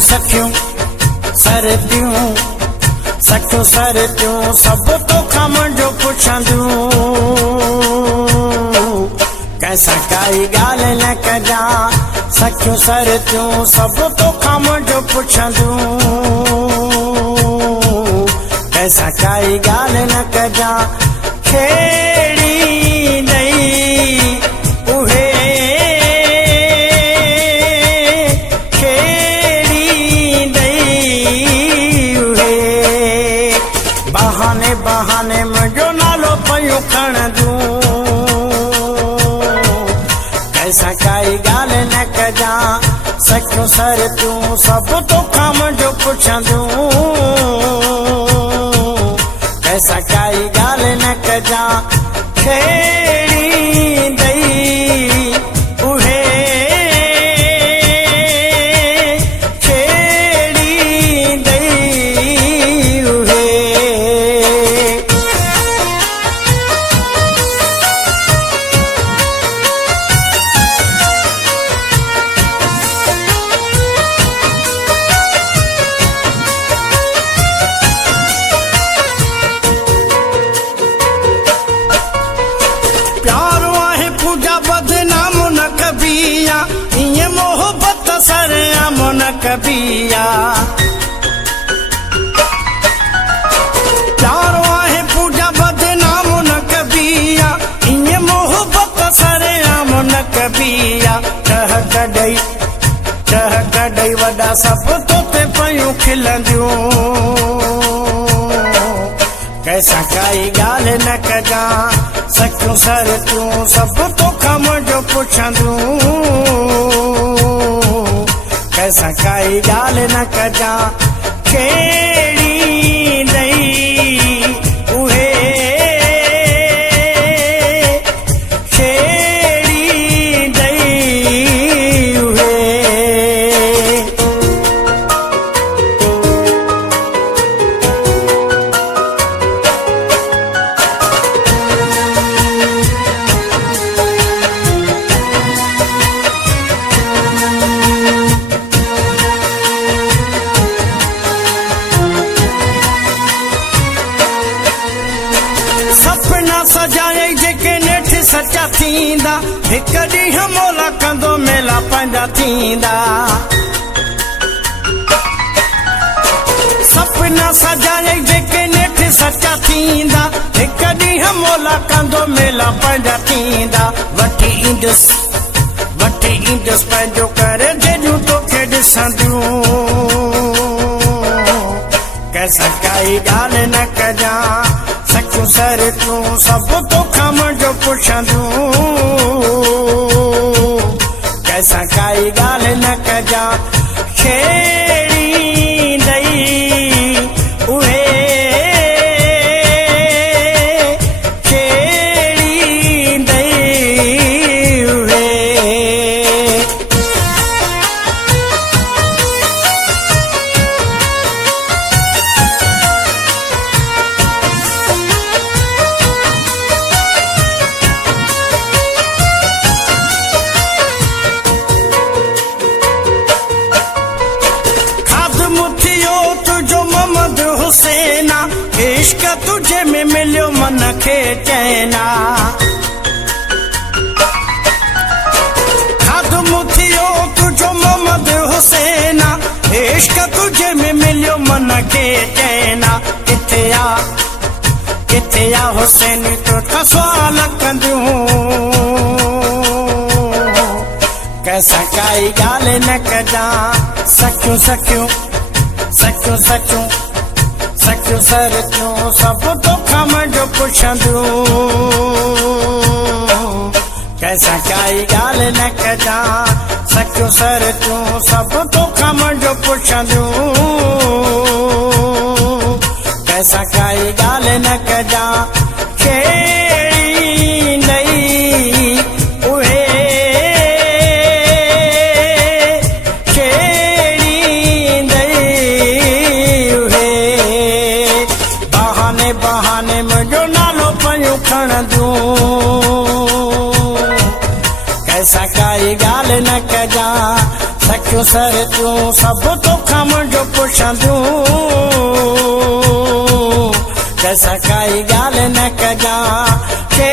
सखियूं सरतियूं सखियूं सरतियूं सब तो मुंहिंजो पुछंदियूं कैसा काई ॻाल्हि न कजां सखियूं सरतियूं सब तो मुंहिंजो पुछंदियूं कैसा काई ॻाल्हि न कजां खेड़ी ॾई उहे खेड़ी ॾई उहे बहाने बहाने मुंहिंजो नालो पयूं खणंदियूं कैसा काई ॻाल्हि न कजां सखियूं सरतियूं सब तोखां मुंहिंजो पुछंदियूं कैसा काई ॻाल्हि न कजां खेड़ी ॾई उहे खेड़ी ॾई उहे प्यार आहे पूजा बदनाम न कबिया इए मोहब्बत सरेआम न कबिया प्यार आहे पूजा बदनाम न कबिया इए मोहब्बत सरेआम न कबिया टहक ॾई वॾा सब तोते पयूं खिलंदियूं कैसा काई ॻाल्हि न कजां सखियूं सरतियूं सब तोखां मुंहिंजो पुछंदियूं कैसा काई ॻाल्हि न कजां खेड़ी ॾई उहे खेड़ी ॾई उहे सपना सजाए जेके नेठ सचा थींदा हिक ॾींहुं मोला कंदो मेला पंहिंजा थींदा सपना सजाए जेके नेठ सचा थींदा हिक ॾींहुं मोला कंदो मेला पंहिंजा थींदा वठी ईंदुसि पंहिंजो करे जॾहिं तोखे ॾिसंदियूं कैसा काई ॻाल्हि न कजां सखियूं सरतियूं सब तोखां मुंहिंजो पुछंदियूं कैसा काई ॻाल्हि न कजां खेड़ी ॾई उहे खेड़ी ॾई उहे हुसैना इश्क तुझे में मिलियो मन खे चैना खादमु थियो तुझो मोहम्मद हुसैना इश्क तुझे में मिलियो मन खे चैना किथे आ हुसैन तोखां सुवाल कंदियूं कैसा काई ॻाल्हि न कजां सखियूं सखियूं सरतियूं सब तोखां मुंहिंजो पुछंदियूं कैसा काई ॻाल्हि न कजां सखियूं सरतियूं सब तोखां मुंहिंजो पुछंदियूं कैसा काई ॻाल्हि न कजां खेड़ी ॾई उहे खेड़ी ॾई उहे बहाने बहाने मुंहिंजो नालो पयूं खणंदियूं कैसा काई ॻाल्हि न कजां सखियूं सर्चूं सर्चूं सब तोखां मुंहिंजो पुछंदियूं कैसा काई ॻाल्हि न कजां के